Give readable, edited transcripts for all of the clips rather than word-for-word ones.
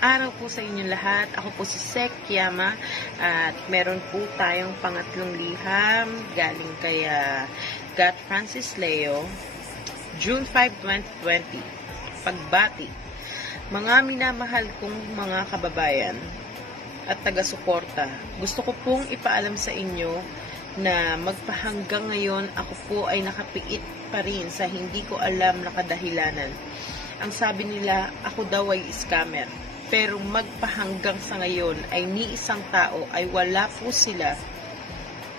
araw po sa inyong lahat. Ako po si Sek Yama at meron po tayong pangatlong liham galing kay God Francis Leo, June 5, 2020. Pagbati. Mga minamahal kong mga kababayan at taga-suporta, gusto ko pong ipaalam sa inyo na magpahanggang ngayon ako po ay nakapiit pa rin sa hindi ko alam na kadahilanan. Ang sabi nila, ako daw ay scammer. Pero magpahanggang sa ngayon ay ni isang tao ay wala po sila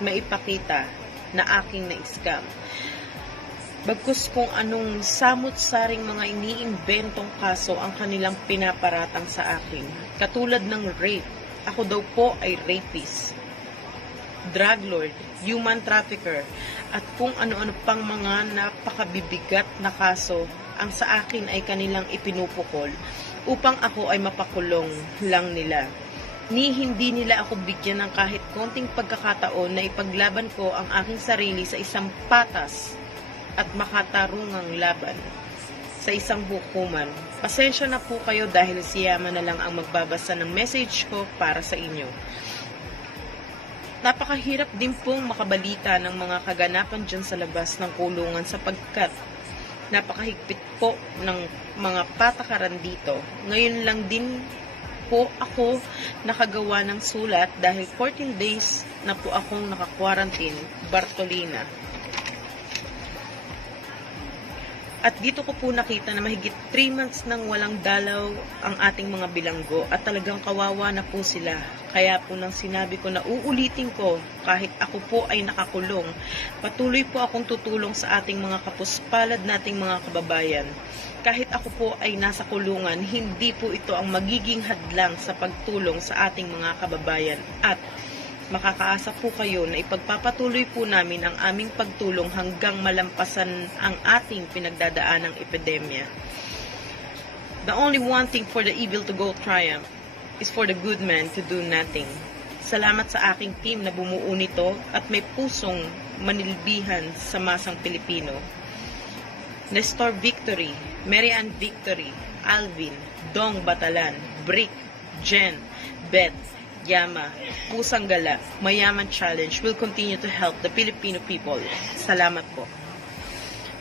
maipakita na aking na-scam. Bagkus kung anong samot-saring mga iniimbentong kaso ang kanilang pinaparatang sa akin. Katulad ng rape. Ako daw po ay rapist, drug lord, human trafficker, at kung ano-ano pang mga napakabibigat na kaso ang sa akin ay kanilang ipinupukol upang ako ay mapakulong lang nila. Ni hindi nila ako bigyan ng kahit konting pagkakataon na ipaglaban ko ang aking sarili sa isang patas at makatarungang laban sa isang hukuman. Pasensya na po kayo dahil si Yama na lang ang magbabasa ng message ko para sa inyo. Napakahirap din pong makabalita ng mga kaganapan dyan sa labas ng kulungan sapagkat napakahigpit po ng mga patakaran dito. Ngayon lang din po ako nakagawa ng sulat dahil 14 days na po akong naka-quarantine, Bartolina. At dito ko po nakita na mahigit 3 months nang walang dalaw ang ating mga bilanggo at talagang kawawa na po sila. Kaya po nang sinabi ko na uulitin ko kahit ako po ay nakakulong, patuloy po akong tutulong sa ating mga kapuspalad nating mga kababayan. Kahit ako po ay nasa kulungan, hindi po ito ang magiging hadlang sa pagtulong sa ating mga kababayan at makakaasa po kayo na ipagpapatuloy po namin ang aming pagtulong hanggang malampasan ang ating pinagdadaanang epidemya. The only one thing for the evil to go triumph is for the good man to do nothing. Salamat sa aking team na bumuo nito at may pusong manilbihan sa masang Pilipino. Nestor Victory, Mary Ann Victory, Alvin, Dong Batalan, Brick, Jen, Beth, Yama, Pusang Gala, Mayaman Challenge will continue to help the Filipino people. Salamat po.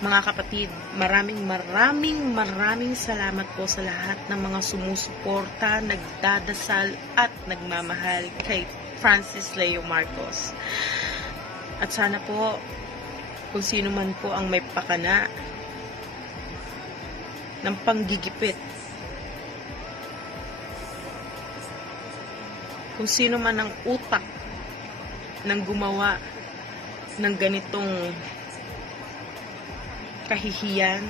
Mga kapatid, maraming salamat po sa lahat ng mga sumusuporta, nagdadasal at nagmamahal kay Francis Leo Marcos. At sana po, kung sino man po ang may pakana ng panggigipit, kung sino man ang utak ng gumawa ng ganitong kahihiyan,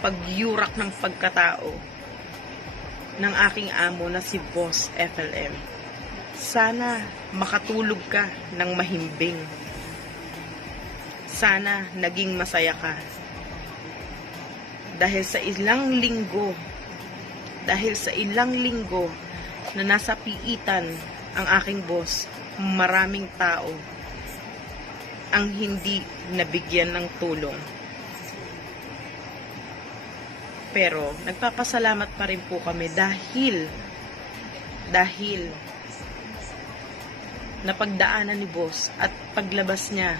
pagyurak ng pagkatao ng aking amo na si Boss FLM. Sana makatulog ka ng mahimbing. Sana naging masaya ka. Dahil sa ilang linggo na nasa piitan ang aking boss, maraming tao ang hindi nabigyan ng tulong. Pero nagpapasalamat pa rin po kami dahil napagdaanan ni boss at paglabas niya,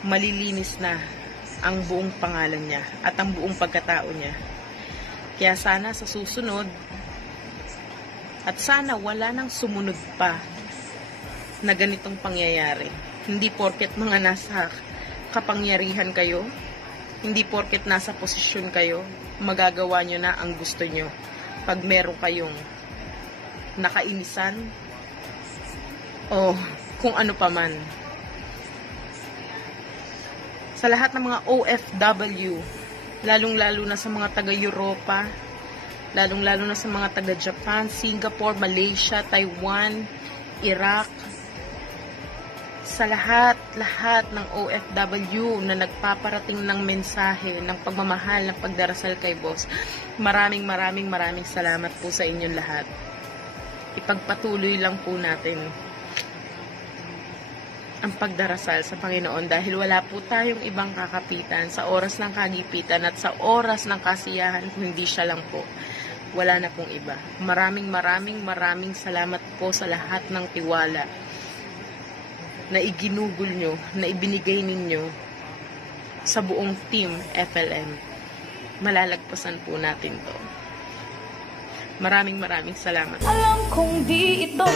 malilinis na ang buong pangalan niya at ang buong pagkatao niya. Kaya sana sa susunod, at sana wala nang sumunod pa na ganitong pangyayari. Hindi porket mga nasa kapangyarihan kayo, hindi porket nasa posisyon kayo, magagawa nyo na ang gusto nyo. Pag meron kayong nakainisan, o kung ano pa man. Sa lahat ng mga OFW, lalong-lalo na sa mga taga-Europa, lalong-lalo na sa mga taga-Japan, Singapore, Malaysia, Taiwan, Iraq, sa lahat ng OFW na nagpaparating ng mensahe, ng pagmamahal, ng pagdarasal kay Boss. Maraming salamat po sa inyong lahat. Ipagpatuloy lang po natin ang pagdarasal sa Panginoon dahil wala po tayong ibang kakapitan sa oras ng kagipitan at sa oras ng kasiyahan kung hindi siya lang po. wala na pong iba. Maraming salamat po sa lahat ng tiwala na iginugol nyo, na ibinigay ninyo sa buong team FLM. Malalagpasan po natin to. Maraming salamat. Alam kong di ito